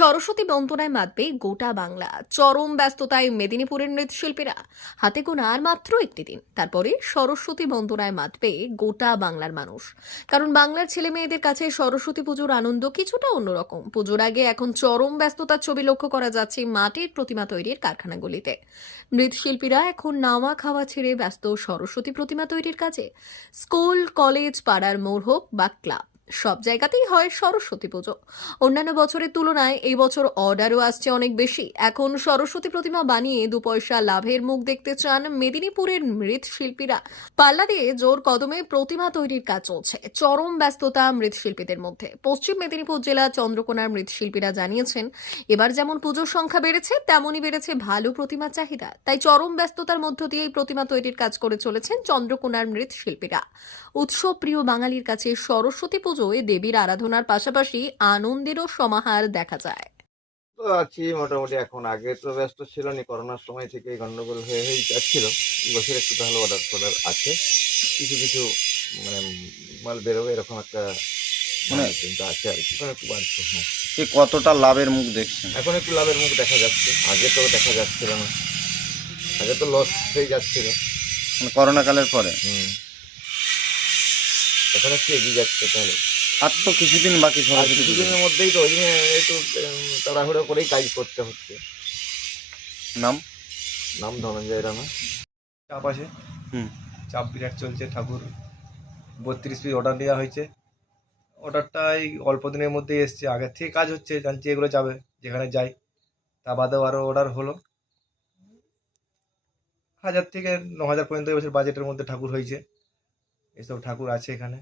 সরস্বতী বন্দনায় মাতবে গোটা বাংলা। চরম ব্যস্ততায় মেদিনীপুরের নৃত্যশিল্পীরা। হাতে গোনা আর মাত্র একটি দিন। তারপরে সরস্বতী বন্দনায় মাতবে গোটা বাংলার মানুষ। কারণ বাংলার ছেলে মেয়েদের কাছে সরস্বতী পুজোর আনন্দ কিছুটা অন্যরকম। পুজোর আগে এখন চরম ব্যস্ততার ছবি লক্ষ্য করা যাচ্ছে মাটির প্রতিমা তৈরির কারখানাগুলিতে। মৃৎশিল্পীরা এখন নাওয়া খাওয়া ছেড়ে ব্যস্ত সরস্বতী প্রতিমা তৈরির কাজে। স্কুল, কলেজ, পাড়ার মোড় হোক বা ক্লাব। সব জায়গাতেই হয় সরস্বতী পুজো। অন্যান্য বছরের তুলনায় এই বছর অর্ডারও আসছে অনেক বেশি। এখন সরস্বতী প্রতিমা বানিয়ে দু পয়সা লাভের মুখ দেখতে চান মেদিনীপুরের মৃৎশিল্পীরা পাল্লা দিয়ে জোর কদমে প্রতিমা তৈরির কাজ চলছে। চরম ব্যস্ততা মৃৎশিল্পীদের মধ্যে। পশ্চিম মেদিনীপুর জেলা চন্দ্রকোনার মৃৎশিল্পীরা জানিয়েছেন, এবার যেমন পুজোর সংখ্যা বেড়েছে, তেমনই বেড়েছে ভালো প্রতিমার চাহিদা। তাই চরম ব্যস্ততার মধ্য দিয়েই প্রতিমা তৈরির কাজ করে চলেছেন চন্দ্রকোনার মৃৎশিল্পীরা উৎসব প্রিয় বাঙালির কাছে সরস্বতী পুজোয় দেবীর আরাধনার পাশাপাশি আনন্দেরও সমাহার দেখা যায়। তো আছি মোটামুটি এখন। আগে তো ব্যস্ত ছিল না করোনার সময় থেকে গন্ডগোল হয়ে হয়ে যাচ্ছিল। বছর একটু তাহলে অর্ডার ফর্ডার আছে। কিছু কিছু মানে মাল বেরোবে এরকম একটা মানে মানে- চিন্তা আছে আর কি। একটু বাড়ছে হ্যাঁ। এ কতটা লাভের মুখ দেখছেন? এখন একটু লাভের মুখ দেখা যাচ্ছে। আগে তো দেখা যাচ্ছিল না। আগে তো লস হয়ে যাচ্ছিল। মানে করোনা কালের পরে? হুম। এখন একটু এগিয়ে যাচ্ছে তাহলে। আর তো কিছুদিন বাকি সরস্বতী কিছুদিনের মধ্যেই তো ওই জন্য একটু তাড়াহুড়ো করেই কাজ করতে হচ্ছে। নাম? নাম ধনঞ্জয় রানা। চাপ আছে? হুম। চাপ বিরাট চলছে ঠাকুর বত্রিশ পিস অর্ডার দেওয়া হয়েছে। অর্ডারটা এই অল্প দিনের মধ্যেই এসছে। আগের থেকে কাজ হচ্ছে জানছি এগুলো যাবে যেখানে যাই। তা বাদেও আরও অর্ডার হলো। হাজার থেকে ন হাজার পর্যন্ত এবছর বাজেটের মধ্যে ঠাকুর হয়েছে। এসব ঠাকুর আছে এখানে।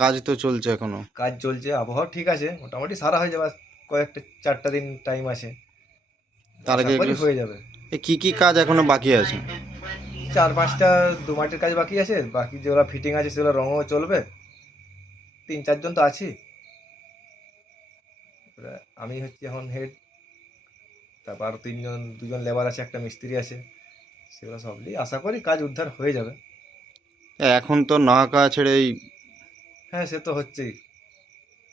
কাজ তো চলছে এখনও। কাজ চলছে আবহাওয়া ঠিক আছে মোটামুটি সারা হয়ে যাবে কয়েকটা চারটা দিন টাইম আছে। তার আগে হয়ে যাবে। কি কি কাজ এখনও বাকি আছে? চার পাঁচটা দু মাটির কাজ বাকি আছে বাকি যেগুলো ফিটিং আছে সেগুলো রঙও চলবে। তিন চারজন তো আছি। আমি হচ্ছি এখন হেড তারপর তিনজন দুজন লেবার আছে একটা মিস্ত্রি আছে। সেগুলো সব নিয়ে আশা করি কাজ উদ্ধার হয়ে যাবে। এখন তো না কাজ ছেড়ে এই হ্যাঁ সে তো হচ্ছেই।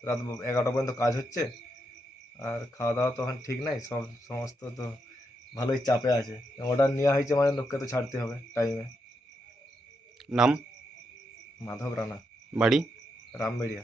রাত এগারোটা পর্যন্ত কাজ হচ্ছে আর খাওয়া দাওয়া তো এখন ঠিক নাই সব সমস্ত তো ভালোই চাপে আছে। অর্ডার নেওয়া হয়েছে মানে লোককে তো ছাড়তে হবে টাইমে নাম? মাধব রানা। বাড়ি? রামবেড়িয়া।